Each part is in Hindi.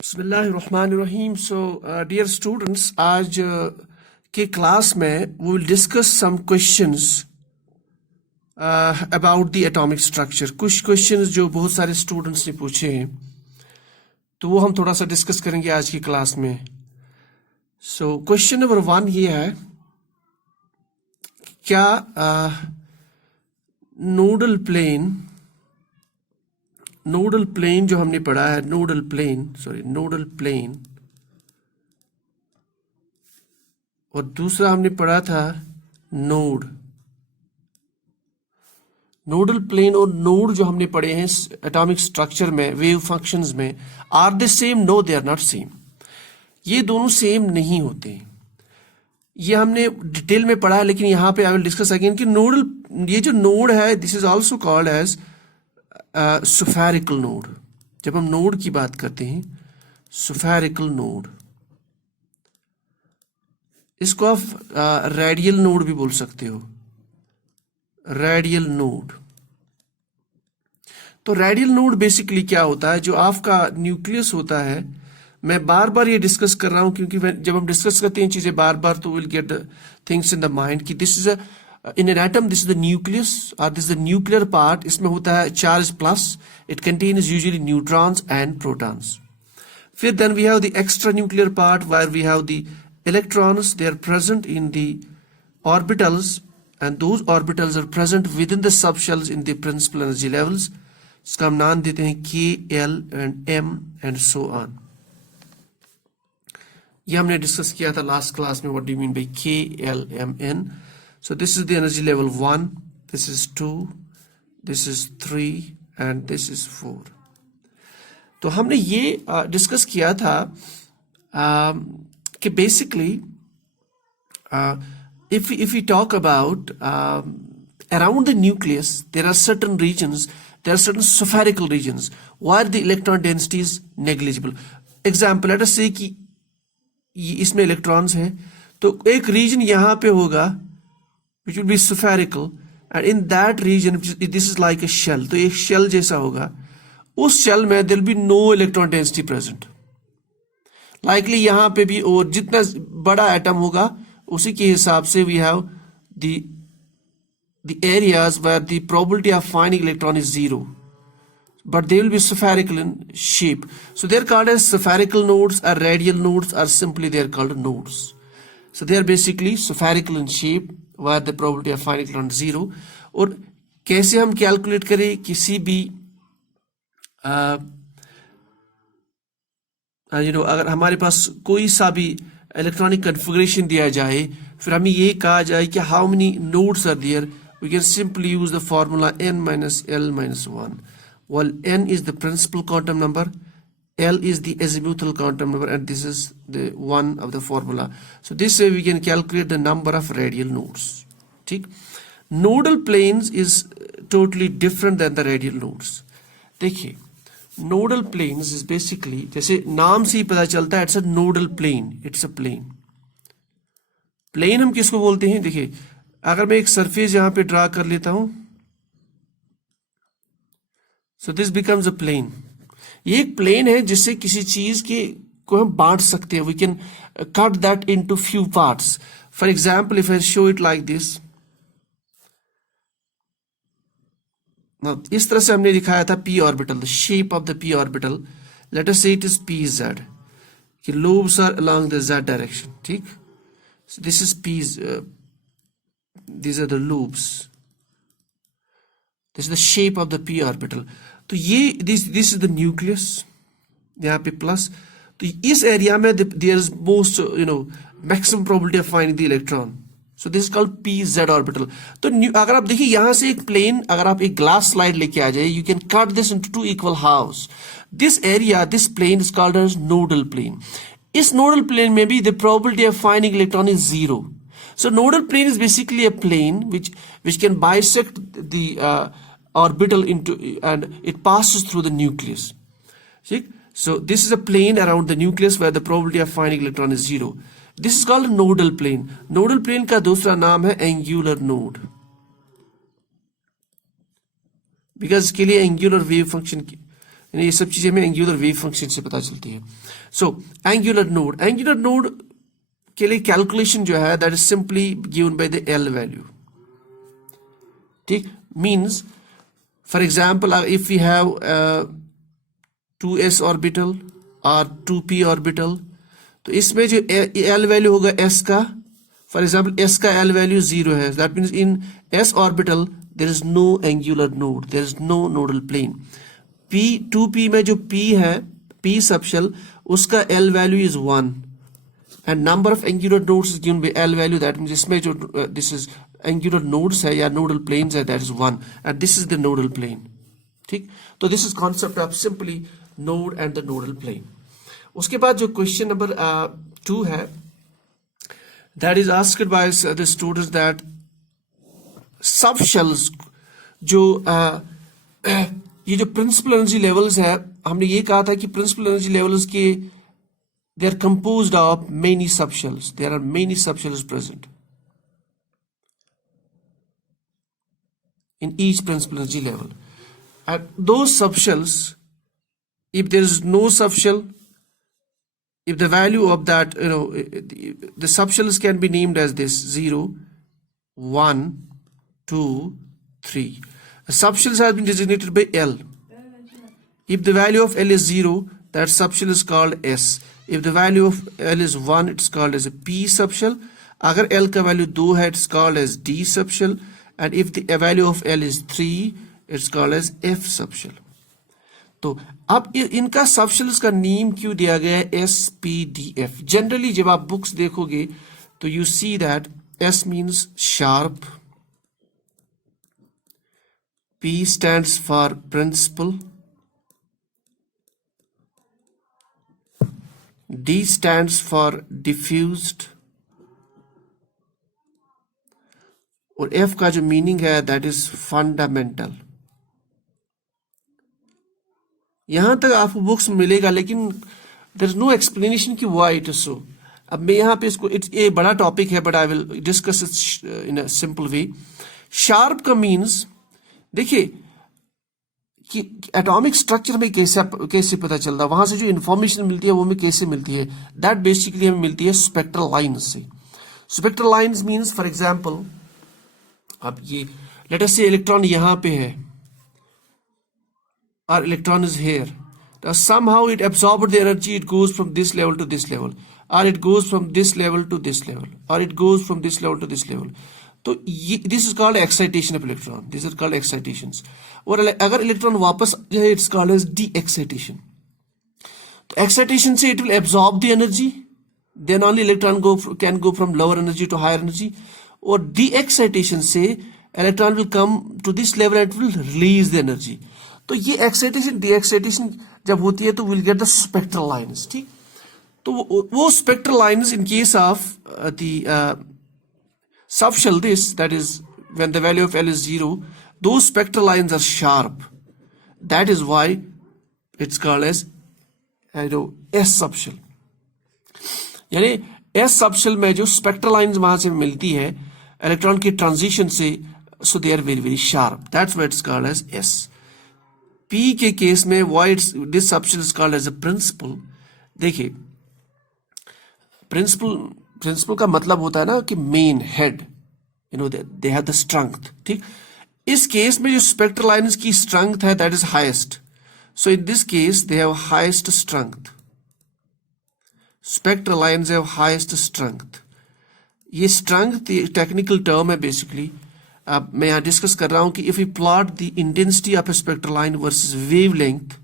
बिस्मिल्लाहिर्रहमानिर्रहीम। डियर स्टूडेंट्स, आज के क्लास में we will discuss some questions about the atomic structure. कुछ क्वेश्चंस जो बहुत सारे स्टूडेंट्स ने पूछे हैं, तो वो हम थोड़ा सा डिस्कस करेंगे आज की क्लास में। क्वेश्चन नंबर 1 ये है, क्या नोडल प्लेन जो हमने पढ़ा है, नोडल प्लेन, और दूसरा हमने पढ़ा था नोडल प्लेन और नोड जो हमने पढ़े हैं एटॉमिक स्ट्रक्चर में, वेव फंक्शंस में, are they same? No, they are not same. ये दोनों सेम नहीं होते। ये हमने डिटेल में पढ़ा है, लेकिन यहाँ पे आई विल डिस्कस अगेन कि ये जो नोड है, this is also called as spherical node. जब हम नोड की बात करते हैं, स्फेरिकल नोड, इसको आप रेडियल नोड भी बोल सकते हो, रेडियल नोड। तो रेडियल नोड बेसिकली क्या होता है? जो आपका न्यूक्लियस होता है, मैं बार बार ये डिस्कस कर रहा हूं क्योंकि जब हम डिस्कस करते हैं चीजें बार बार, तो will get things in the mind कि this is in an atom, this is the nucleus और this is the nuclear part. इसमें होता है charge plus, it contains usually neutrons and protons. फिर then we have the extra nuclear part where we have the electrons. They are present in the orbitals, and those orbitals are present within the subshells in the principal energy levels. इसका हम नाम देते हैं K, L and M and so on. ये हमने डिस्कस किया था लास्ट क्लास में, what do you mean by K, L, M, N. So this is the energy level 1, this is 2, this is 3 and this is 4. तो हमने ये डिस्कस किया था कि basically if we talk about around the nucleus, there are certain regions, there are certain spherical regions where the electron density is negligible. Example, let us say कि इसमें electrons हैं, तो एक region यहाँ पे होगा which will be spherical, and in that region this is like a shell. तो एक shell जैसा होगा, उस shell में there will be no electron density present. Likely यहाँ पे भी, और जितना बड़ा एटम होगा उसी के हिसाब से we have the areas where the probability of finding electron is 0, but they will be spherical in shape. So they are called as spherical nodes और रेडियल नोड्स, और simply they are called nodes. So they are basically spherical in shape where the probability of finding electron 0. और कैसे हम कैलकुलेट करें किसी भी अगर हमारे पास कोई सा भी इलेक्ट्रॉनिक कन्फिगरेशन दिया जाए, फिर हमें ये कहा जाए कि how many nodes are there, we can simply use the formula n minus l minus 1. Well, n is the principal quantum number, l is the azimuthal quantum number, and this is the one of the formula. So this way we can calculate the number of radial nodes. ठीक? Nodal planes is totally different than the radial nodes. देखिए, नोडल प्लेन्स इज बेसिकली, जैसे नाम से ही पता चलता है, it's a nodal plane, it's a plane. Plane हम किसको बोलते हैं? देखिए, अगर मैं एक सरफेस यहां पे ड्रा कर लेता हूं, so this becomes a plane. ये एक प्लेन है जिससे किसी चीज के को हम बांट सकते हैं. We can cut that into few parts. For example, if I show it like this, इस तरह से हमने दिखाया था p orbital, the shape of the p orbital. Let us say it is pz, कि lobes are along the z direction. ठीक, so this is p, these are the lobes, this is the shape of the p orbital. तो ये this is the nucleus, यहाँ पे प्लस. तो इस एरिया में there is most maximum probability of finding the electron. So this is called pz orbital. तो अगर आप देखिए यहां से एक प्लेन, अगर आप एक ग्लास स्लाइड लेके आ जाए, you can cut this into 2 equal halves. This area, this plane is called as nodal plane. इस nodal plane में भी the probability of finding electron is 0. So nodal plane is basically a plane which can bisect the orbital into, and it passes through the nucleus. See? So this is a plane around the nucleus where the probability of finding electron is 0. This is called nodal plane. Nodal plane का दूसरा नाम है angular node, because इसके लिए angular wave function यानी ये सब चीजें हमें एंगुलर वेव फंक्शन से पता चलती है. सो एंगुलर नोड के लिए कैलकुलेशन जो है that is simply given by the L value. ठीक, means for example if we have 2s orbital और 2p ऑर्बिटल, तो इसमें जो एल वैल्यू होगा s का, फॉर एग्जाम्पल s का एल वैल्यू 0 है, that means in s orbital there is no angular node, there is no nodal plane. p 2p में जो p है, p सबशेल, उसका l value is 1 and number of angular nodes is given by L value. That means इसमें जो this is angular nodes है या nodal planes है, that is 1 and this is the nodal plane. ठीक, तो this is concept of simply node and the nodal plane. उसके बाद जो question number 2 है, that is asked by the students that subshells जो ये जो principal energy levels है, हमने ये कहा था कि principal energy levels के they are composed of many subshells. There are many subshells present in each principal energy level. At those subshells, if there is no subshell, if the value of that, the subshells can be named as this: 0, 1, 2, 3. The subshells have been designated by L. If the value of L is 0, that subshell is called S. If the value of L is 1, it's called as a P subshell. अगर L का value 2 है, it's called as D subshell. And if the value of L is 3, it's called as F subshell. तो अब इनका subshells का नेम क्यों दिया गया है S, P, D, F? Generally जब आप books देखोगे तो you see that S means sharp, P stands for principal, D stands for diffused, और F का जो मीनिंग है दैट इज फंडामेंटल. यहां तक आपको बुक्स मिलेगा, लेकिन देयर इज नो एक्सप्लेनेशन कि व्हाई इट इज सो. अब मैं यहाँ पे इसको, ये बड़ा टॉपिक है but I will discuss it in a simple way. Sharp का मीन्स, देखिए कि एटॉमिक स्ट्रक्चर में कैसे पता चलता है, वहां से जो इंफॉर्मेशन मिलती है वो हमें कैसे मिलती है, दैट बेसिकली हमें मिलती है स्पेक्ट्रल लाइंस से. Spectral lines means for example, अब ये लेट अस से इलेक्ट्रॉन यहां पे है और electron is here, somehow it absorbed the energy, it goes from this level to this level, or it goes from this level to this level, or it goes from this level to this level. तो ये this is called excitation of electron, this is called excitations. और अगर इलेक्ट्रॉन वापस जाए, it's called as de excitation. तो एक्साइटेशन से it will absorb the energy, then only electron can go from lower energy to higher energy. और डी एक्साइटेशन से electron will come to this level and will release the energy. तो ये एक्साइटेशन डी एक्साइटेशन जब होती है तो will get the spectral lines. ठीक, तो वो spectral lines in case of the subshell, this, that is when the value of L is 0, those spectral lines are sharp. That is why it's called as S subshell. यानी S subshell में जो spectral lines वहां से मिलती है इलेक्ट्रॉन की ट्रांजिशन से, so they are very very sharp. That's why it's called as S. P के केस में why this subshell is called as a principal. देखिए, प्रिंसिपल का मतलब होता है ना कि main head, they have the strength. ठीक, इस केस में जो स्पेक्ट्रल लाइन्स की स्ट्रेंथ है that is highest. So in this case they have highest strength. Spectral lines have highest strength. ये स्ट्रेंथ टेक्निकल टर्म है बेसिकली. अब मैं यहां डिस्कस कर रहा हूं कि if you plot the intensity of A spectral line versus wavelength,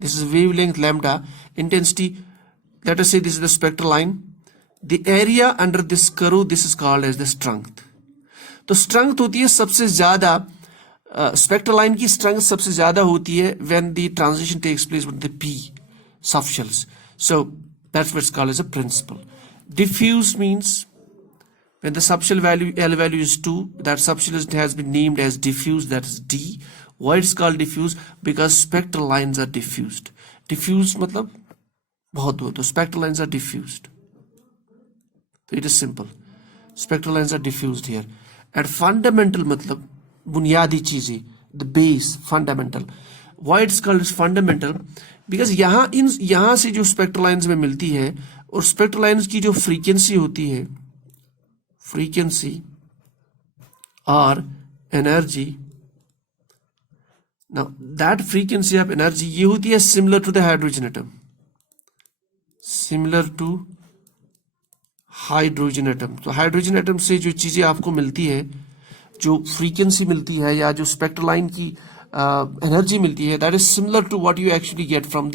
this is wavelength lambda, intensity, let us say this is the spectral line, the area under this curve, this is called as the strength. तो strength होती है सबसे ज्यादा, स्पेक्ट्रल लाइन की strength सबसे ज्यादा होती है when the transition takes place with the P subshells. So that's what's called as a principal. Diffuse means when the subshell value L value is 2, that subshell has been named as diffuse, that is D. Why it's called diffuse? Because spectral lines are diffused. Diffused मतलब बहुत दूर, तो spectral lines are diffused. So it is simple. Spectral lines are diffused here. And fundamental मतलब बुनियादी चीजें, the base, fundamental. Why it's called fundamental, because यहाँ से जो स्पेक्ट्रल लाइंस में मिलती है और स्पेक्ट्रल लाइंस की जो फ्रीक्वेंसी होती है, फ्रीक्वेंसी और energy, now that frequency of energy ये होती है similar to the hydrogen atom, similar to hydrogen atom. तो हाइड्रोजन एटम से जो चीजें आपको मिलती है, जो फ्रीक्वेंसी मिलती है या जो स्पेक्ट्रल लाइन की एनर्जी मिलती है, that is similar to what you actually get from the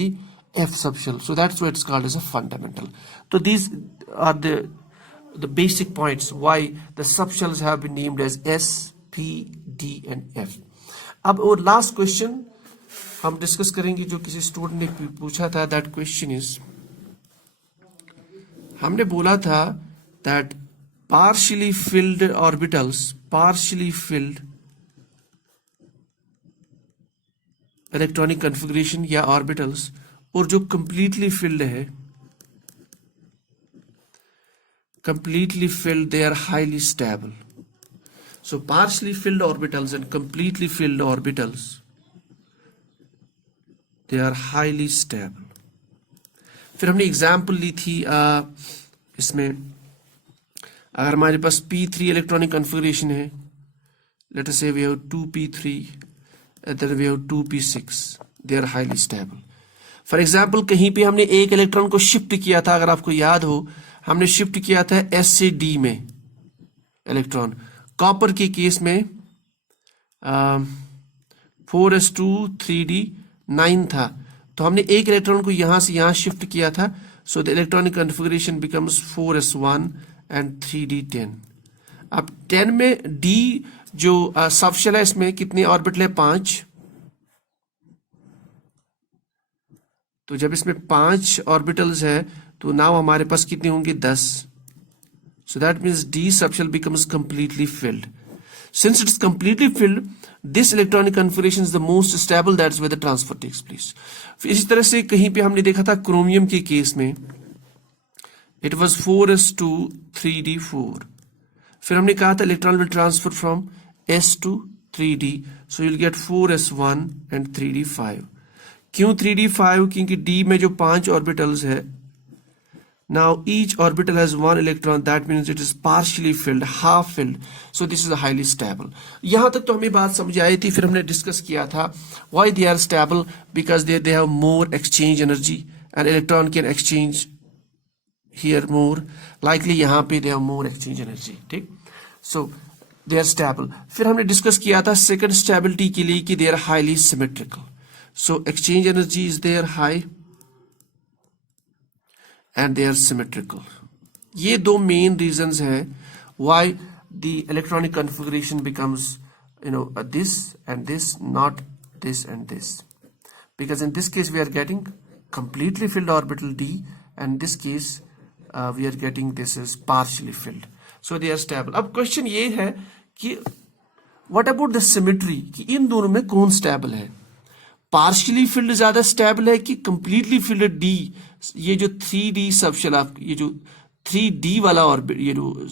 F subshell, so that's why it's called as a fundamental. तो these are the basic points why the subshells have been named as S, P, D and F. अब और लास्ट क्वेश्चन हम डिस्कस करेंगे जो किसी स्टूडेंट ने पूछा था। दैट क्वेश्चन इज, हमने बोला था that partially field orbitals, partially field electronic configuration या ऑर्बिटल्स, और जो कंप्लीटली फिल्ड है, completely filled, they are highly stable. So partially filled orbitals and completely filled orbitals, they are highly stable. फिर हमने एग्जाम्पल ली थी इसमें, अगर हमारे पास p3 इलेक्ट्रॉनिक कन्फिगरेशन है, let us say we have 2p3 and then we have 2p6, they are highly stable. For example कहीं पे हमने एक इलेक्ट्रॉन को शिफ्ट किया था, अगर आपको याद हो, हमने शिफ्ट किया था S से D में इलेक्ट्रॉन। कॉपर के केस में 4s2 3d 9 था, तो हमने एक इलेक्ट्रॉन को यहां से यहां शिफ्ट किया था, so the electronic configuration becomes 4s1 and 3d10। अब 10 में D जो सबशेल है, इसमें कितने ऑर्बिटल है? 5। तो जब इसमें 5 ऑर्बिटल्स है तो नाउ हमारे पास कितने होंगे? 10। So that means D subshell becomes completely filled. Since it is completely filled, this electronic configuration is the most stable. That's where the transfer takes place. इसी तरह से कहीं पे हमने देखा था क्रोमियम के केस में, it was 4s2 3d4. फिर हमने कहा था electron will transfer from S to 3d, so you'll get 4s1 and 3d5. क्यों 3d5? क्योंकि D में जो 5 ऑर्बिटल्स है, now each orbital has one electron, that means it is partially filled, half filled, so this is a highly stable. यहां तक तो हमें बात समझ आई थी। फिर हमने डिस्कस किया था why they are stable, because they have more exchange energy and electron can exchange here more, likely यहां पे they have more exchange energy, ठीक, so they are stable. फिर हमने डिस्कस किया था second stability के लिए कि they are highly symmetrical, so exchange energy is there high and they are symmetrical. ये दो main reasons है why the electronic configuration becomes, this and this, not this and this, because in this case we are getting completely filled orbital D, and this case we are getting this is partially filled, so they are stable. अब question ये है कि what about the symmetry, कि इन दोनों में कौन stable है? पार्शियली फिल्ड ज्यादा स्टेबल है कि कंप्लीटली फिल्ड D? ये जो 3D सबशेल, आप ये जो 3D वाला ऑर्बिट, ये जो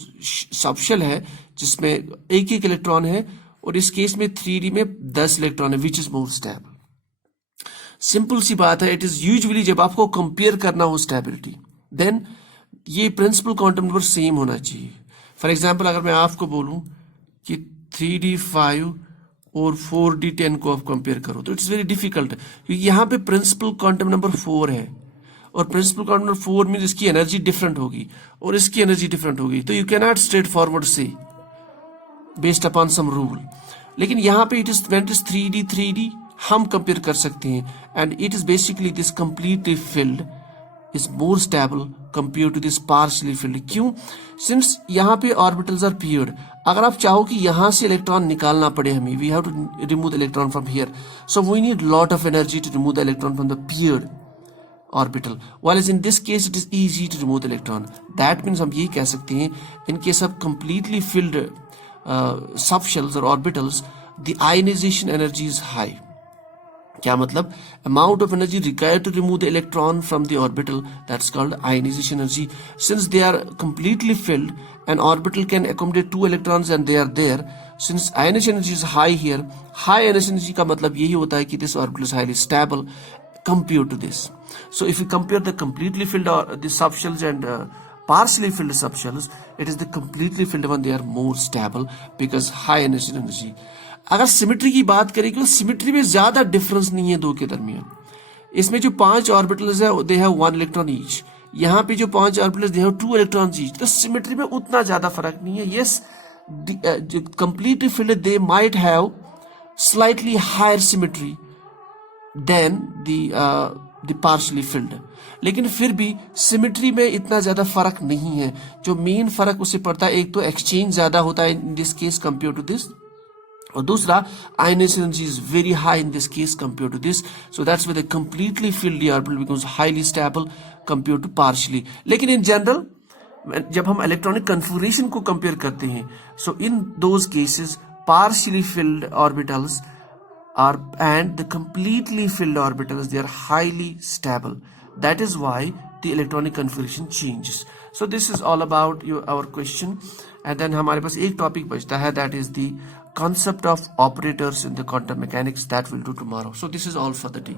सबशेल है जिसमें एक एक इलेक्ट्रॉन है, और इस केस में 3D में 10 इलेक्ट्रॉन है, which is more stable? Simple सी बात है, इट इज यूजुअली जब आपको कंपेयर करना हो स्टेबिलिटी, देन ये प्रिंसिपल क्वांटम नंबर सेम होना चाहिए। फॉर एग्जाम्पल अगर मैं आपको बोलूं कि 3d5 और 4d10 को आप कंपेयर करो, तो इट्स वेरी डिफिकल्ट, क्योंकि यहाँ पे प्रिंसिपल क्वांटम नंबर 4 है, और प्रिंसिपल क्वांटम नंबर 4 मीन इसकी एनर्जी डिफरेंट होगी और इसकी एनर्जी डिफरेंट होगी, तो you can not straight forward से बेस्ड अपॉन सम रूल। लेकिन यहाँ पे it is when it is 3d हम कंपेयर कर सकते हैं, and it is basically this completely filled is more stable compared to this partially filled. क्यों? Since यहाँ पे orbitals are paired, अगर आप चाहो कि यहाँ से इलेक्ट्रॉन निकालना पड़े हमें, we have to remove the electron from here, so we need lot of energy to remove the electron from the paired orbital, while in this case it is easy to remove the electron. That means हम ये कह सकते हैं, in case of completely filled subshells or orbitals, the ionization energy is high. क्या मतलब? Amount of energy required to remove the electron from the orbital, that's called ionization energy. Since they are completely filled, an orbital can accommodate 2 electrons and they are there. Since ionization energy is high here, high ionization energy का मतलब यही होता है कि this orbital is highly stable compared to this. So if you compare the completely filled or the subshells and partially filled subshells, it is the completely filled one, they are more stable because high ionization energy. अगर सिमेट्री की बात करें, क्योंकि सिमेट्री में ज्यादा डिफरेंस नहीं है दो के दरमियान. इसमें जो 5 ऑर्बिटल्स है दे हैव 1 इलेक्ट्रॉन ईच. यहाँ पे जो 5 orbitals they have 2 electron each. तो सिमेट्री में उतना ज्यादा फर्क नहीं है. Yes, completely filled they might have slightly higher symmetry than the partially filled, लेकिन फिर भी सिमेट्री में इतना ज्यादा फर्क नहीं है. जो मेन फर्क उससे पड़ता है, एक तो एक्सचेंज ज्यादा होता है in this case compare to this, और दूसरा ionization energy is very high in this case compared to this. So that's why the completely filled orbital becomes highly stable compared to partially. लेकिन in general जब हम इलेक्ट्रॉनिक कन्फिगरेशन को कंपेयर करते हैं, so in those cases partially filled orbitals are and the completely filled orbitals, they are highly stable. That is why the electronic configuration changes. So this is all about our question. And then हमारे पास एक टॉपिक बचता है, that is the concept of operators in the quantum mechanics, that we'll do tomorrow. So this is all for the day.